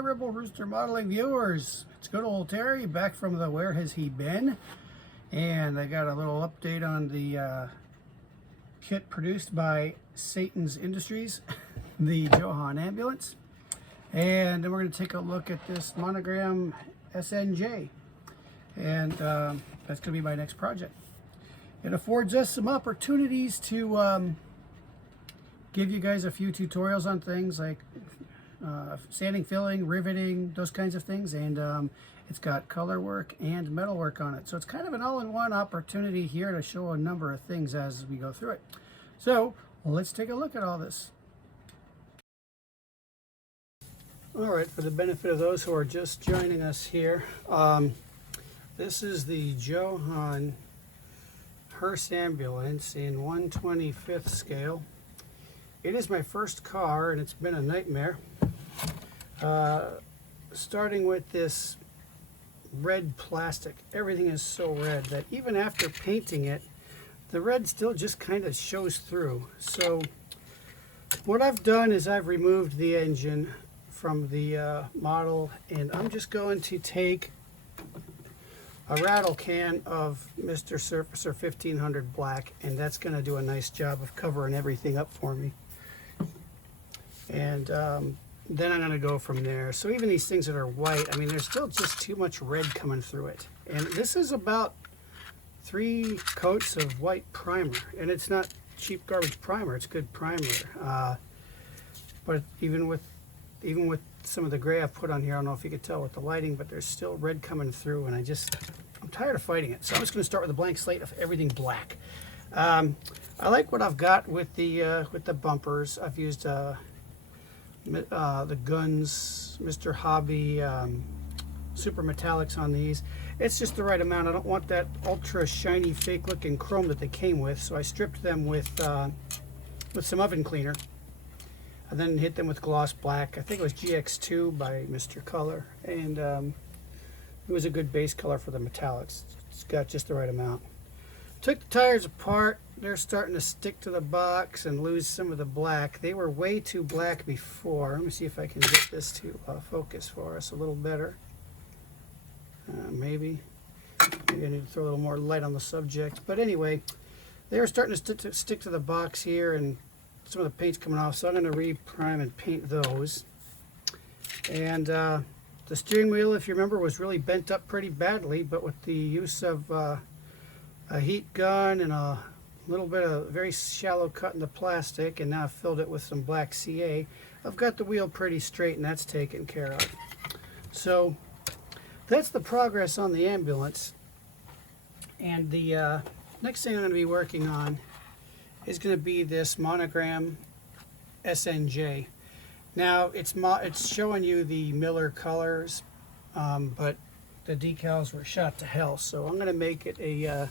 there, RebelRooster modeling viewers. It's good old Terry back from the Where Has He Been? And I got a little update on the kit produced by Satan's Industries, the Johan ambulance. And then we're going to take a look at this Monogram SNJ. And that's going to be my next project. It affords us some opportunities to give you guys a few tutorials on things like sanding, filling, riveting, those kinds of things. And it's got color work and metal work on it. So it's kind of an all-in-one opportunity here to show a number of things as we go through it. So let's take a look at all this. All right, for the benefit of those who are just joining us here, this is the Johan hearse ambulance in 1/25th scale. It is my first car and it's been a nightmare. Starting with this red plastic, everything is so red that even after painting it, the red still just kind of shows through. So what I've done is I've removed the engine from the model, and I'm just going to take a rattle can of Mr. Surfacer 1500 black, and that's going to do a nice job of covering everything up for me. And then I'm going to go from there. So even these things that are white, I mean, there's still just too much red coming through it. And this is about 3 coats of white primer, and it's not cheap garbage primer, it's good primer. But even with some of the gray I've put on here, I don't know if you could tell with the lighting, but there's still red coming through, and I'm tired of fighting it. So I'm just going to start with a blank slate of everything black. I like what I've got with the bumpers. I've used the Guns Mr. Hobby super metallics on these. It's just the right amount. I don't want that ultra shiny fake looking chrome that they came with, so I stripped them with some oven cleaner and then hit them with gloss black. I think it was GX2 by Mr. Color, and it was a good base color for the metallics. It's got just the right amount. Took the tires apart. They're starting to stick to the box and lose some of the black. They were way too black before. Let me see if I can get this to focus for us a little better. Maybe I need to throw a little more light on the subject. But anyway, they were starting to stick to the box here, and some of the paint's coming off. So I'm going to re-prime and paint those. And the steering wheel, if you remember, was really bent up pretty badly. But with the use of a heat gun and a little bit of very shallow cut in the plastic, and now I've filled it with some black CA, I've got the wheel pretty straight, and that's taken care of. So that's the progress on the ambulance. And the next thing I'm going to be working on is going to be this Monogram SNJ. Now it's showing you the Miller colors, but the decals were shot to hell, so I'm going to make it a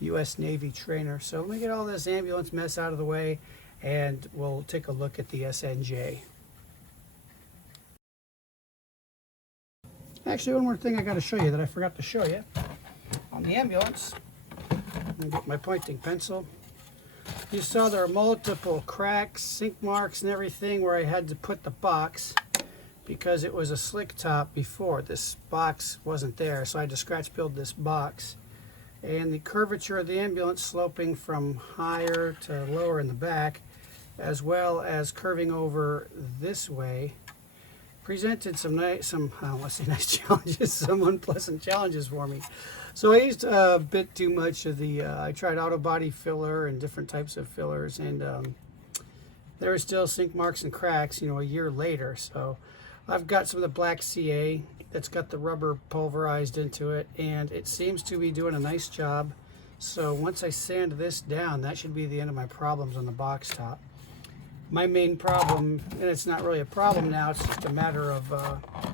U.S. Navy trainer. So let me get all this ambulance mess out of the way, and we'll take a look at the SNJ. Actually, one more thing I got to show you that I forgot to show you. On the ambulance, I'm going to get my pointing pencil. You saw there are multiple cracks, sink marks, and everything where I had to put the box because it was a slick top before. This box wasn't there, so I had to scratch build this box. And the curvature of the ambulance sloping from higher to lower in the back, as well as curving over this way, presented some I don't want to say nice challenges, some unpleasant challenges for me. So I used a bit too much of the, I tried auto body filler and different types of fillers, and there are still sink marks and cracks, you know, a year later. So I've got some of the black CA that's got the rubber pulverized into it, and it seems to be doing a nice job. So once I sand this down, that should be the end of my problems on the box top. My main problem, and it's not really a problem now, it's just a matter of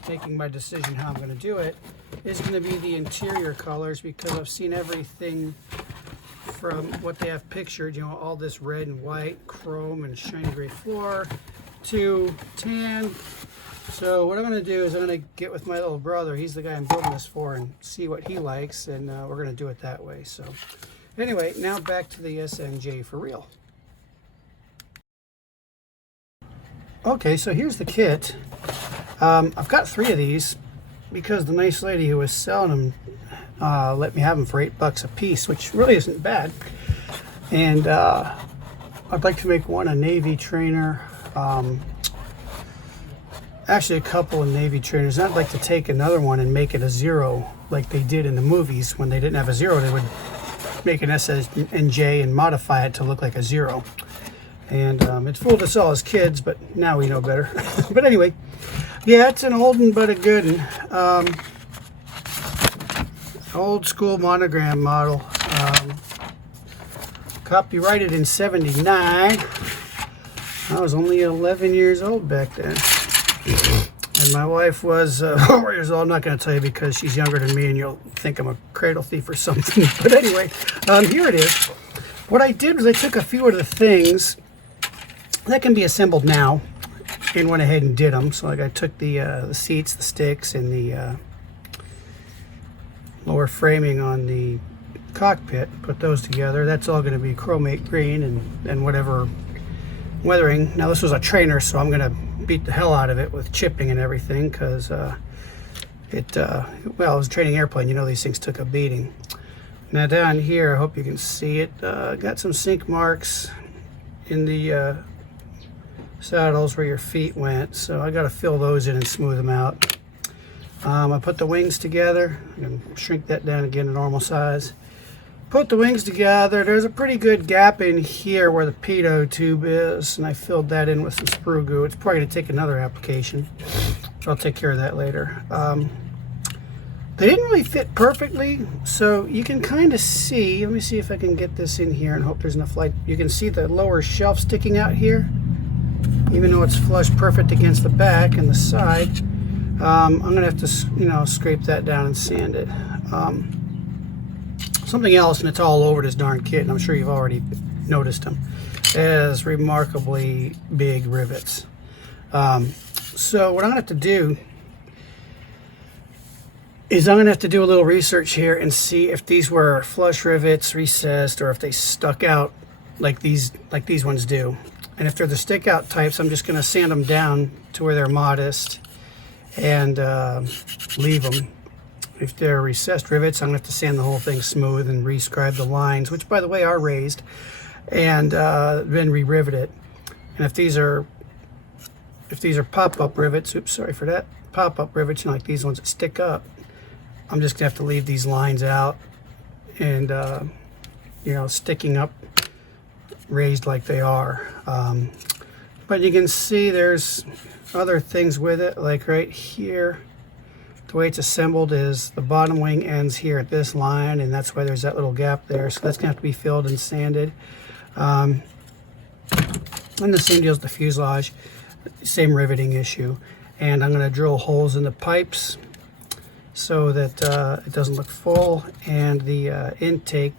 making my decision how I'm going to do it, is going to be the interior colors, because I've seen everything from what they have pictured, you know, all this red and white, chrome and shiny gray floor, to tan. So what I'm going to do is I'm going to get with my little brother, he's the guy I'm building this for, and see what he likes, and we're going to do it that way. So anyway, now back to the SNJ for real. Okay, so here's the kit. I've got 3 of these because the nice lady who was selling them let me have them for $8 a piece, which really isn't bad. And I'd like to make one a Navy trainer. Actually, a couple of Navy trainers. I'd like to take another one and make it a 0 like they did in the movies. When they didn't have a 0, they would make an SNJ and modify it to look like a 0. And it fooled us all as kids, but now we know better. But anyway, yeah, it's an old one but a good one. Old school monogram model. Copyrighted in '79. I was only 11 years old back then. And my wife was 4 years old. I'm not going to tell you because she's younger than me and you'll think I'm a cradle thief or something. But anyway, here it is. What I did was I took a few of the things that can be assembled now and went ahead and did them. So like I took the seats, the sticks, and the lower framing on the cockpit, put those together. That's all going to be chromate green and whatever weathering. Now this was a trainer, so I'm going to beat the hell out of it with chipping and everything because well, it was a training airplane. You know, these things took a beating. Now down here, I hope you can see it, got some sink marks in the saddles where your feet went, so I got to fill those in and smooth them out. I put the wings together. I'm going to shrink that down again to normal size. Put the wings together. There's a pretty good gap in here where the pitot tube is, and I filled that in with some sprue glue. It's probably going to take another application. I'll take care of that later. They didn't really fit perfectly, so you can kind of see. Let me see if I can get this in here and hope there's enough light. You can see the lower shelf sticking out here, even though it's flush perfect against the back and the side. I'm going to have to, you know, scrape that down and sand it. Something else, and it's all over this darn kit, and I'm sure you've already noticed them, is remarkably big rivets. So what I'm going to have to do is I'm going to have to do a little research here and see if these were flush rivets, recessed, or if they stuck out like these ones do. And if they're the stick out types, I'm just going to sand them down to where they're modest and leave them. If they're recessed rivets, I'm going to have to sand the whole thing smooth and rescribe the lines, which by the way are raised, and then re-rivet it. And if these are pop-up rivets, oops, sorry for that, pop-up rivets, you know, like these ones that stick up, I'm just going to have to leave these lines out and, you know, sticking up, raised like they are. But you can see there's other things with it, like right here. The way it's assembled is the bottom wing ends here at this line, and that's why there's that little gap there. So that's going to have to be filled and sanded. And the same deal as the fuselage, same riveting issue. And I'm going to drill holes in the pipes so that it doesn't look full. And the intake,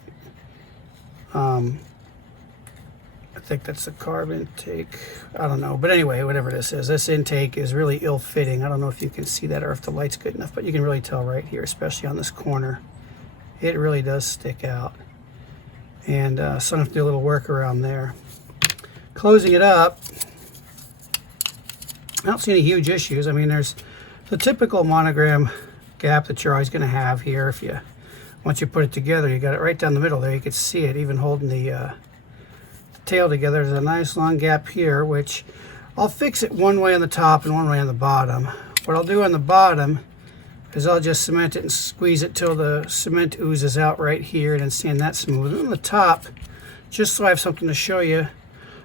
I think that's the carb intake. I don't know. But anyway, whatever this is, this intake is really ill-fitting. I don't know if you can see that or if the light's good enough, but you can really tell right here, especially on this corner. It really does stick out. And so I'm going to have to do a little work around there. Closing it up, I don't see any huge issues. I mean, there's the typical monogram gap that you're always going to have here. If you, once you put it together, you got it right down the middle there. You can see it even holding the tail together. There's a nice long gap here, which I'll fix it one way on the top and one way on the bottom. What I'll do on the bottom is I'll just cement it and squeeze it till the cement oozes out right here and then sand that smooth. And on the top, just so I have something to show you,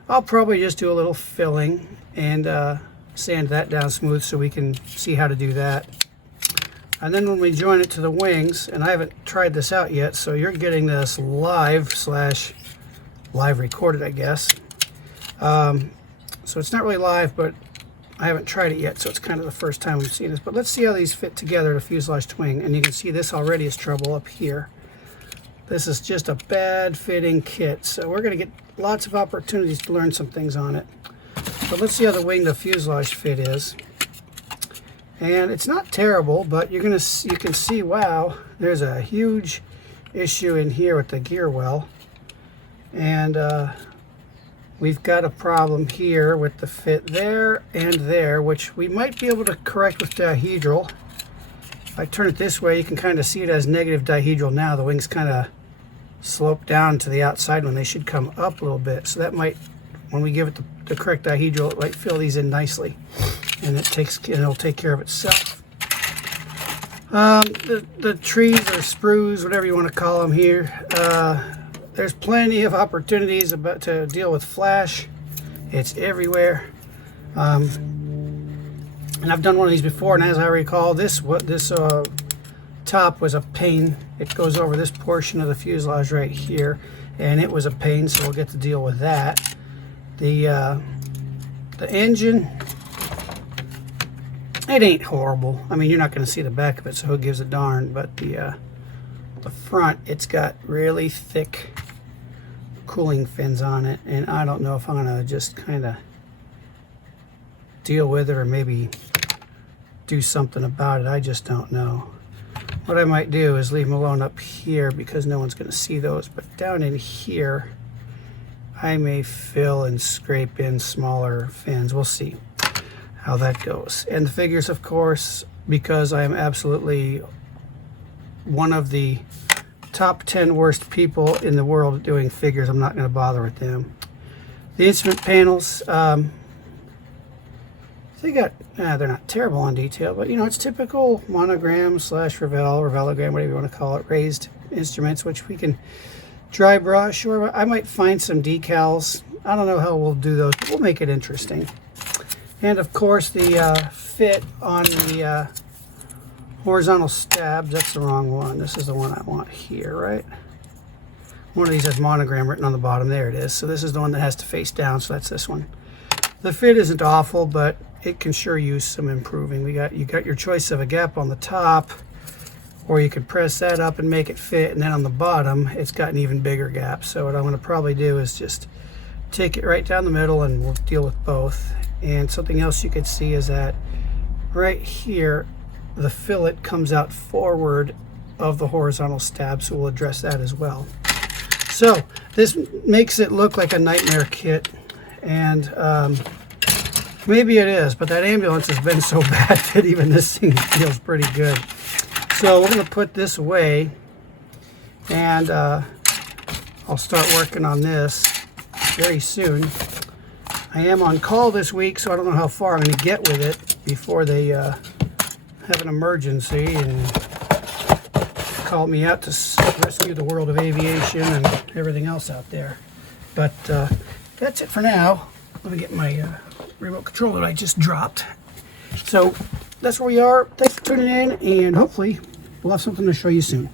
I'll probably just do a little filling and sand that down smooth so we can see how to do that. And then when we join it to the wings, and I haven't tried this out yet, so you're getting this live recorded, I guess. So it's not really live, but I haven't tried it yet, so it's kind of the first time we've seen this. But let's see how these fit together to fuselage to wing. And you can see this already is trouble up here. This is just a bad fitting kit, so we're going to get lots of opportunities to learn some things on it. But let's see how the wing to fuselage fit is. And it's not terrible, but you can see, wow, there's a huge issue in here with the gear well. And we've got a problem here with the fit there and there, which we might be able to correct with dihedral. If I turn it this way, you can kind of see it as negative dihedral now. The wings kind of slope down to the outside when they should come up a little bit. So that might, when we give it the correct dihedral, it might fill these in nicely, and it'll take care of itself. The trees or sprues, whatever you want to call them here, there's plenty of opportunities to deal with flash. It's everywhere. And I've done one of these before, and as I recall, this top was a pain. It goes over this portion of the fuselage right here, and it was a pain, so we'll get to deal with that. The engine, it ain't horrible. I mean, you're not going to see the back of it, so who gives a darn? But the front, it's got really thick cooling fins on it, and I don't know if I'm going to just kind of deal with it or maybe do something about it. I just don't know. What I might do is leave them alone up here because no one's going to see those, but down in here I may fill and scrape in smaller fins. We'll see how that goes. And the figures, of course, because I am absolutely one of the top 10 worst people in the world at doing figures, I'm not going to bother with them. The instrument panels, they got, they're not terrible on detail, but you know, it's typical Monogram / RebelRogram, whatever you want to call it, raised instruments, which we can dry brush, or I might find some decals. I don't know how we'll do those, but we'll make it interesting. And of course, the fit on the horizontal stabs, that's the wrong one. This is the one I want here, right? One of these has Monogram written on the bottom. There it is. So this is the one that has to face down, so that's this one. The fit isn't awful, but it can sure use some improving. You got your choice of a gap on the top, or you could press that up and make it fit, and then on the bottom it's got an even bigger gap. So what I'm going to probably do is just take it right down the middle, and we'll deal with both. And something else you could see is that right here the fillet comes out forward of the horizontal stab, so we'll address that as well. So this makes it look like a nightmare kit, and maybe it is, but that ambulance has been so bad that even this thing feels pretty good. So we're going to put this away, and I'll start working on this very soon. I am on call this week, so I don't know how far I'm going to get with it before they have an emergency and call me out to rescue the world of aviation and everything else out there. But that's it for now. Let me get my remote control that I just dropped. So that's where we are. Thanks for tuning in, and hopefully we'll have something to show you soon.